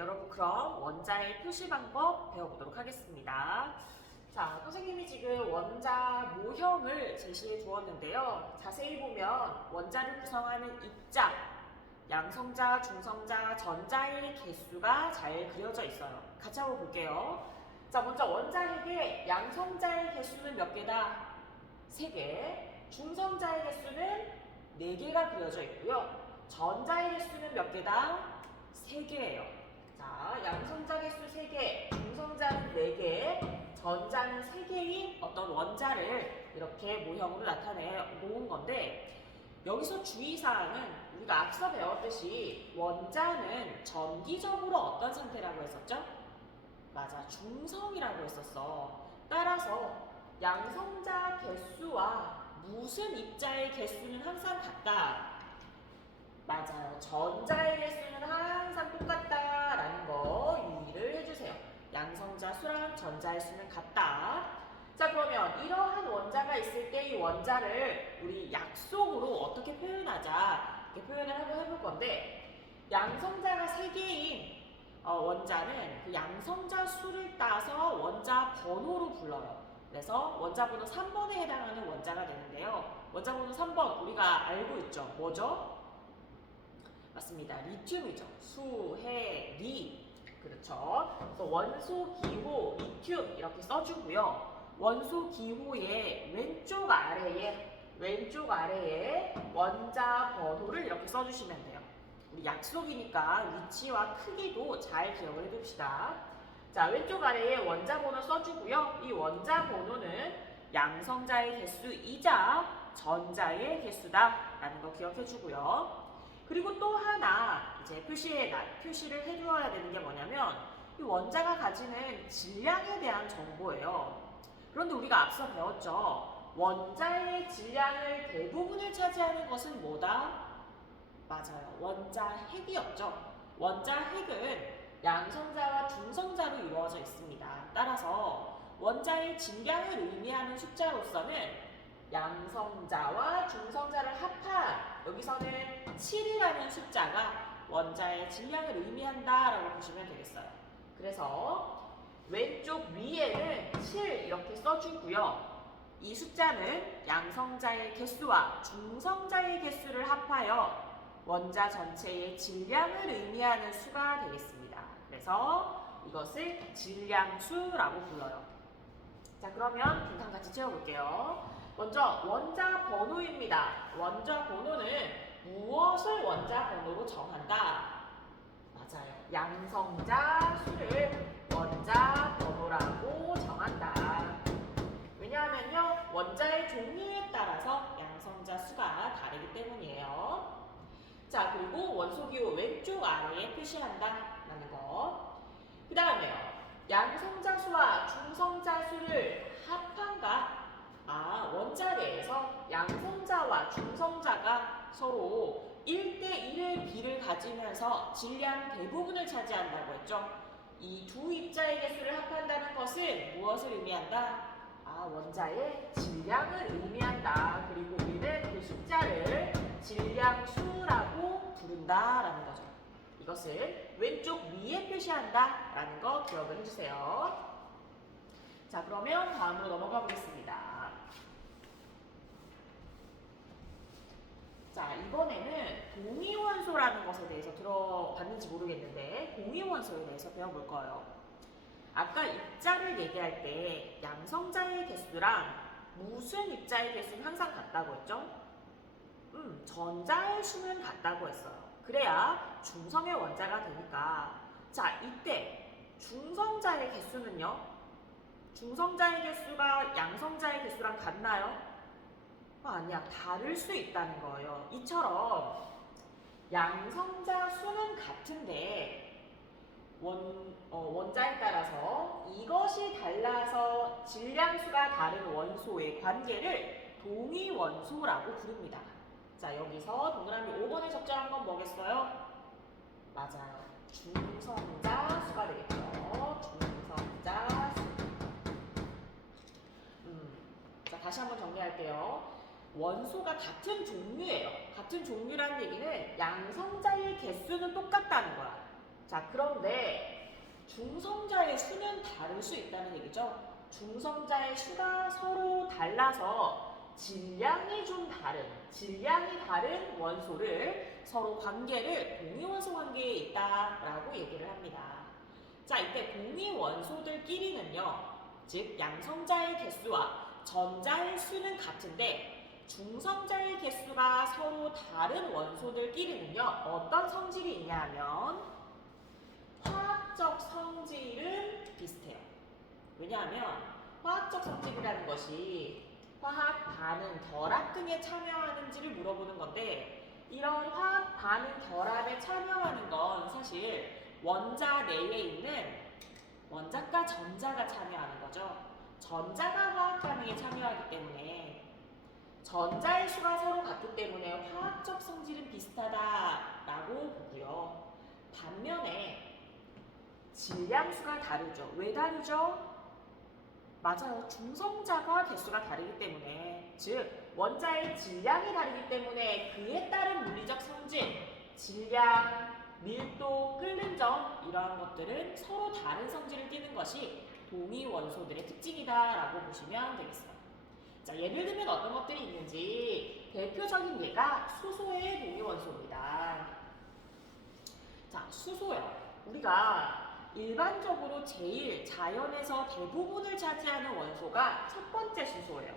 여러분 그럼 원자의 표시 방법 배워보도록 하겠습니다. 자, 선생님이 지금 원자 모형을 제시해 두었는데요. 자세히 보면 원자를 구성하는 입자, 양성자, 중성자, 전자의 개수가 잘 그려져 있어요. 같이 한번 볼게요. 자, 먼저 원자핵의 양성자의 개수는 몇 개다? 3개. 중성자의 개수는 4개가 그려져 있고요. 전자의 개수는 몇 개다? 3개예요. 자, 양성자 개수 3개, 중성자는 4개, 전자는 3개인 어떤 원자를 이렇게 모형으로 나타내 놓은 건데, 여기서 주의사항은 우리가 앞서 배웠듯이 원자는 전기적으로 어떤 상태라고 했었죠? 맞아, 중성이라고 했었어. 따라서 양성자 개수와 무슨 입자의 개수는 항상 같다. 맞아요. 전자의 개수는 항상 똑같다라는 거 유의를 해주세요. 양성자 수랑 전자의 수는 같다. 자, 그러면 이러한 원자가 있을 때 이 원자를 우리 약속으로 어떻게 표현하자 이렇게 표현을 한번 해볼 건데, 양성자가 3개인 원자는 그 양성자 수를 따서 원자 번호로 불러요. 그래서 원자 번호 3번에 해당하는 원자가 되는데요. 원자 번호 3번 우리가 알고 있죠. 뭐죠? 맞습니다. 리튬이죠. 수, 해, 리. 그렇죠. 그래서 원소 기호, 리튬 이렇게 써주고요. 원소 기호의 왼쪽 아래에 원자 번호를 이렇게 써주시면 돼요. 우리 약속이니까 위치와 크기도 잘 기억을 해둡시다. 자, 왼쪽 아래에 원자 번호 써주고요. 이 원자 번호는 양성자의 개수이자 전자의 개수다라는 거 기억해주고요. 그리고 또 하나 이제 표시를 해두어야 되는 게 뭐냐면, 이 원자가 가지는 질량에 대한 정보예요. 그런데 우리가 앞서 배웠죠. 원자의 질량을 대부분을 차지하는 것은 뭐다? 맞아요. 원자핵이었죠. 원자핵은 양성자와 중성자로 이루어져 있습니다. 따라서 원자의 질량을 의미하는 숫자로서는 양성자와 중성자를 합한, 여기서는 7이라는 숫자가 원자의 질량을 의미한다라고 보시면 되겠어요. 그래서 왼쪽 위에는 7 이렇게 써주고요. 이 숫자는 양성자의 개수와 중성자의 개수를 합하여 원자 전체의 질량을 의미하는 수가 되겠습니다. 그래서 이것을 질량수라고 불러요. 자, 그러면 분탕 같이 채워볼게요. 먼저 원자 번호입니다. 원자 번호는 무엇을 원자 번호로 정한다? 맞아요. 양성자 수를 원자 번호라고 정한다. 왜냐하면요, 원자의 종류에 따라서 양성자 수가 다르기 때문이에요. 자, 그리고 원소기호 왼쪽 아래에 표시한다라는 거. 그 다음에요, 양성자 수와 중성자 수를 합한가? 원자 내에서 양성자와 중성자가 서로 1대1의 비를 가지면서 질량 대부분을 차지한다고 했죠. 이 두 입자의 개수를 합한다는 것은 무엇을 의미한다? 원자의 질량을 의미한다. 그리고 우리는 그 숫자를 질량수라고 부른다라는 거죠. 이것을 왼쪽 위에 표시한다라는 거 기억을 해주세요. 자, 그러면 다음으로 넘어가 보겠습니다. 자, 이번에는 동위원소라는 것에 대해서 들어봤는지 모르겠는데, 동위원소에 대해서 배워볼 거예요. 아까 입자를 얘기할 때 양성자의 개수랑 무슨 입자의 개수는 항상 같다고 했죠? 전자의 수는 같다고 했어요. 그래야 중성의 원자가 되니까. 자, 이때 중성자의 개수는요? 중성자의 개수가 양성자의 개수랑 같나요? 아니야. 다를 수 있다는 거예요. 이처럼 양성자 수는 같은데 원자에 따라서 이것이 달라서 질량수가 다른 원소의 관계를 동위원소라고 부릅니다. 자, 여기서 동그라미 5번에 적절한 건 뭐겠어요? 맞아요. 중성자 수가 되겠죠. 중성자 수. 자, 다시 한번 정리할게요. 원소가 같은 종류예요. 같은 종류라는 얘기는 양성자의 개수는 똑같다는 거야. 자, 그런데 중성자의 수는 다를 수 있다는 얘기죠. 중성자의 수가 서로 달라서 질량이 다른 원소를 서로 관계를 동위원소 관계에 있다라고 얘기를 합니다. 자, 이때 동위원소들끼리는요, 즉 양성자의 개수와 전자의 수는 같은데 중성자의 개수가 서로 다른 원소들끼리는요, 어떤 성질이 있냐 하면 화학적 성질은 비슷해요. 왜냐하면 화학적 성질이라는 것이 화학 반응, 결합 등에 참여하는지를 물어보는 건데, 이런 화학 반응, 결합에 참여하는 건 사실 원자 내에 있는 원자과 전자가 참여하는 거죠. 전자가 화학 반응에 참여하기 때문에 전자의 수가 서로 같기 때문에 화학적 성질은 비슷하다라고 보고요. 반면에 질량수가 다르죠. 왜 다르죠? 맞아요. 중성자가 개수가 다르기 때문에, 즉 원자의 질량이 다르기 때문에 그에 따른 물리적 성질, 질량, 밀도, 끓는 점 이러한 것들은 서로 다른 성질을 띠는 것이 동위 원소들의 특징이다라고 보시면 되겠어요. 자, 예를 들면 어떤 것들이 있는지 대표적인 예가 수소의 동위 원소입니다. 자, 수소요. 우리가 일반적으로 제일 자연에서 대부분을 차지하는 원소가 첫 번째 수소예요.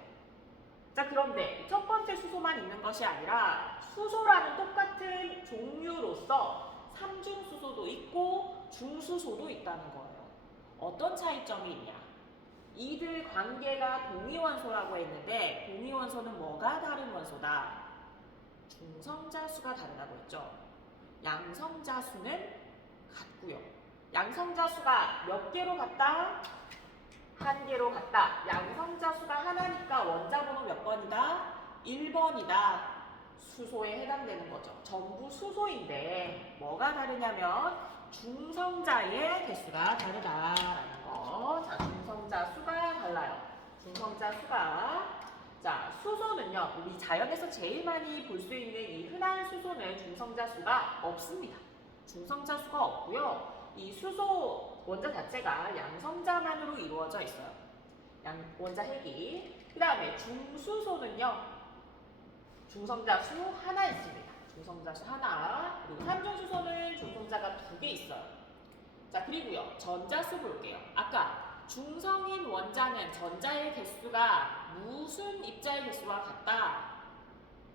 자, 그런데 첫 번째 수소만 있는 것이 아니라 수소라는 똑같은 종류로서 삼중수소도 있고 중수소도 있다는 거예요. 어떤 차이점이 있냐? 이들 관계가 동위원소라고 했는데 동위원소는 뭐가 다른 원소다? 중성자 수가 다르다고 했죠. 양성자 수는 같고요. 양성자 수가 몇 개로 같다? 한 개로 같다. 양성자 수가 하나니까 원자 번호 몇 번이다? 1번이다. 수소에 해당되는 거죠. 전부 수소인데 뭐가 다르냐면 중성자의 개수가 다르다라는 거. 자, 중성자 수가 달라요. 중성자 수가. 자, 수소는요, 우리 자연에서 제일 많이 볼 수 있는 이 흔한 수소는 중성자 수가 없습니다. 중성자 수가 없고요. 이 수소 원자 자체가 양성자만으로 이루어져 있어요. 원자 핵이. 그 다음에 중수소는요, 중성자 수 하나 있습니다. 중성자 수 하나. 그리고 삼중수소는 중성자가 2개 있어요. 자, 그리고요, 전자수 볼게요. 아까 중성인 원자는 전자의 개수가 무슨 입자의 개수와 같다?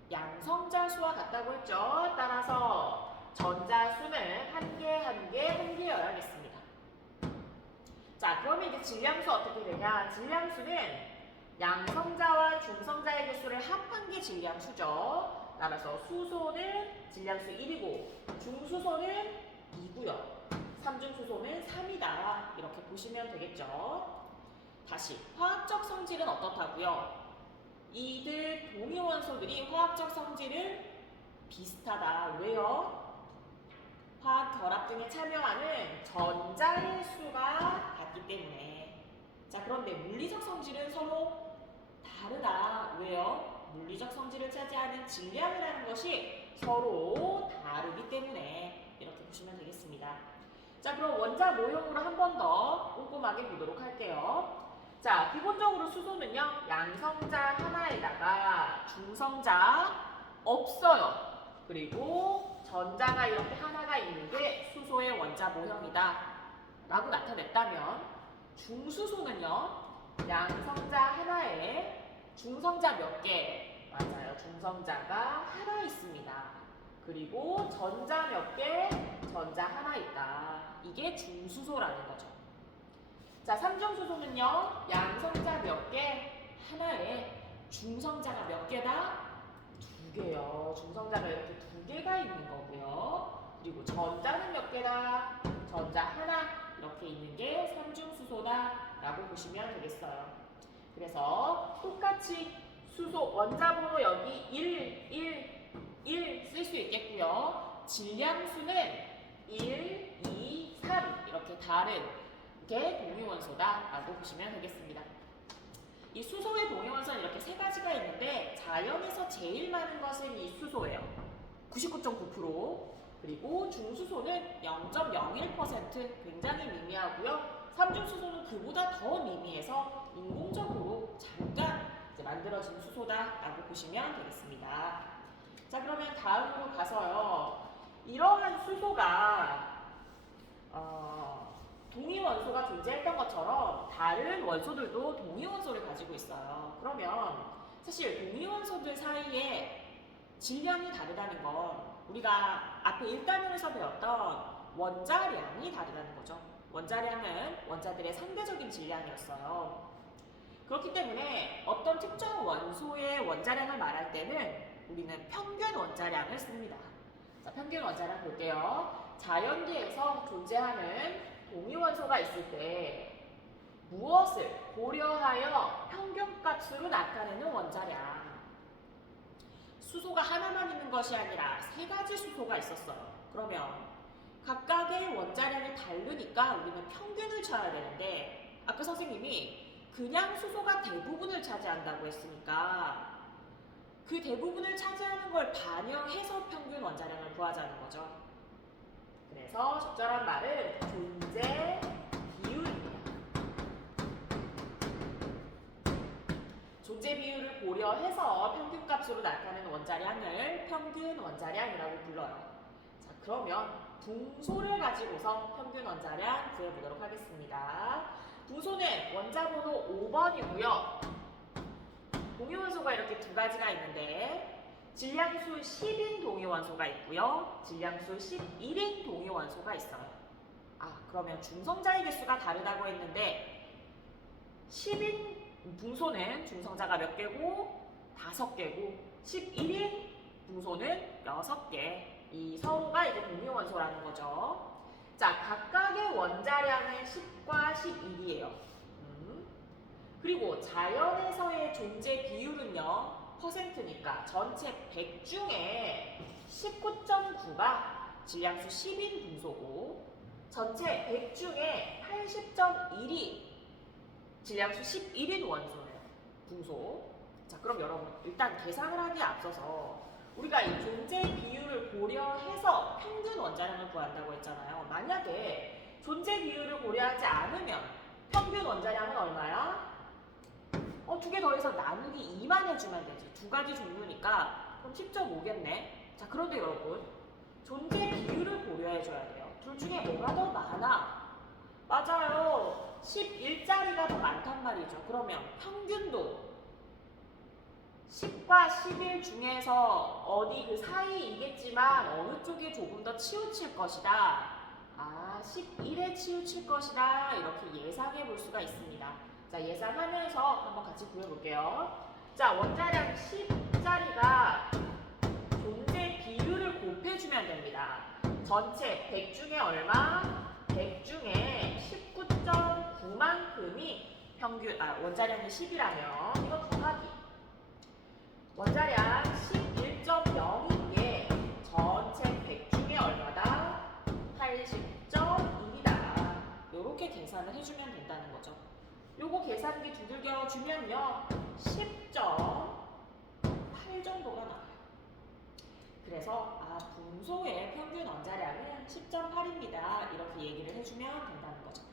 양성자 수와 같다고 했죠. 따라서 전자수는 한 개여야겠습니다. 자, 그러면 이제 질량수 어떻게 되냐? 질량수는 양성자와 중성자의 개수를 합한 게 질량수죠. 따라서 수소는 질량수 1이고 중수소는 2고요. 삼중수소는 3이다. 이렇게 보시면 되겠죠. 다시 화학적 성질은 어떻다고요? 이들 동위원소들이 화학적 성질은 비슷하다. 왜요? 화학 결합 등에 참여하는 전자의 수가 같기 때문에. 자, 그런데 물리적 성질은 서로 다르다. 왜요? 물리적 성질을 차지하는 질량이라는 것이 서로 다르기 때문에. 이렇게 보시면 되겠습니다. 자, 그럼 원자 모형으로 한 번 더 꼼꼼하게 보도록 할게요. 자, 기본적으로 수소는요, 양성자 하나에다가 중성자 없어요. 그리고 전자가 이렇게 하나가 있는 게 수소의 원자 모형이다 라고 나타냈다면, 중수소는요, 양성자 하나에 중성자 몇 개? 맞아요. 중성자가 하나 있습니다. 그리고 전자 몇 개? 전자 하나 있다. 이게 중수소라는 거죠. 자, 삼중수소는요, 양성자 몇 개? 하나에 중성자가 몇 개다? 2개요. 중성자가 이렇게 2개가 있는 거고요. 그리고 전자는 몇 개다? 전자 하나 이렇게 있는 게 삼중수소다 라고 보시면 되겠어요. 그래서 똑같이 수소 원자 번호 여기 1 쓸 수 있겠고요. 질량수는 1, 2, 3 이렇게 다른 게 동위원소다 라고 보시면 되겠습니다. 이 수소의 동위원소는 이렇게 3가지가 있는데 자연에서 제일 많은 것은 이 수소예요. 99.9%. 그리고 중수소는 0.01% 1% 굉장히 미미하고요. 삼중수소는 그보다 더 미미해서 인공적으로 잠깐 이제 만들어진 수소다라고 보시면 되겠습니다. 자, 그러면 다음으로 가서요. 이러한 수소가 동위 원소가 존재했던 것처럼 다른 원소들도 동위 원소를 가지고 있어요. 그러면 사실 동위 원소들 사이에 질량이 다르다는 건 우리가 앞에 1단원에서 배웠던 원자량이 다르다는 거죠. 원자량은 원자들의 상대적인 질량이었어요. 그렇기 때문에 어떤 특정 원소의 원자량을 말할 때는 우리는 평균 원자량을 씁니다. 자, 평균 원자량 볼게요. 자연계에서 존재하는 동위 원소가 있을 때 무엇을 고려하여 평균값으로 나타내는 원자량? 수소가 하나만 있는 것이 아니라 세 가지 수소가 있었어요. 그러면 각각의 원자량이 다르니까 우리는 평균을 쳐야 되는데 아까 선생님이 그냥 수소가 대부분을 차지한다고 했으니까 그 대부분을 차지하는 걸 반영해서 평균 원자량을 구하자는 거죠. 그래서 적절한 말은 존재 비율입니다. 존재 비율을 고려해서 평균값으로 나타내는 원자량을 평균 원자량이라고 불러요. 자, 그러면 붕소를 가지고서 평균 원자량 구해보도록 하겠습니다. 붕소는 원자번호 5번이고요. 동위원소가 이렇게 두 가지가 있는데 질량수 10인 동위원소가 있고요. 질량수 11인 동위원소가 있어요. 그러면 중성자의 개수가 다르다고 했는데 10인 붕소는 중성자가 몇 개고 5개고 11인 붕소는 6개. 이 서로가 이제 동위원소라는 거죠. 자, 각각의 원자량은 10과 11이에요. 그리고 자연에서의 존재 비율은요. 퍼센트니까 전체 100 중에 19.9가 질량수 10인 붕소고 전체 100 중에 80.1이 질량수 11인 원소예요. 붕소. 자, 그럼 여러분 일단 계산을 하기에 앞서서 우리가 이 존재 비율을 고려해서 평균 원자량을 구한다고 했잖아요. 만약에 존재 비율을 고려하지 않으면 평균 원자량은 얼마야? 두 개 더해서 나누기 2만 해주면 되지. 두 가지 종류니까 그럼 10.5겠네. 자, 그런데 여러분 존재 비율을 고려해줘야 돼요. 둘 중에 뭐가 더 많아? 맞아요. 11짜리가 더 많단 말이죠. 그러면 평균도 10과 11 중에서 어디 그 사이이겠지만 어느 쪽에 조금 더 치우칠 것이다. 11에 치우칠 것이다. 이렇게 예상해 볼 수가 있습니다. 자, 예상하면서 한번 같이 구해볼게요. 자, 원자량 10짜리가 존재 비율을 곱해주면 됩니다. 전체 100 중에 얼마? 100 중에 19.9만큼이 평균, 원자량이 10이라면 이거 곱하기. 원자량 11.0인 게 전체 100 중에 얼마다? 80.1이다. 요렇게 계산을 해주면 된다는 거죠. 요거 계산기 두들겨 주면요 10.8 정도가 나와요. 그래서 붕소의 평균 원자량은 10.8입니다. 이렇게 얘기를 해주면 된다는 거죠.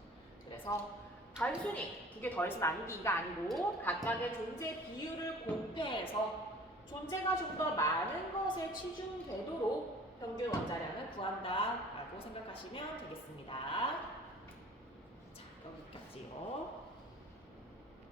그래서 단순히 두 개 더해서 나누기가 아니고 각각의 존재 비율을 곱해서 존재가 좀 더 많은 것에 치중되도록 평균 원자량을 구한다라고 생각하시면 되겠습니다. 자, 여기까지요.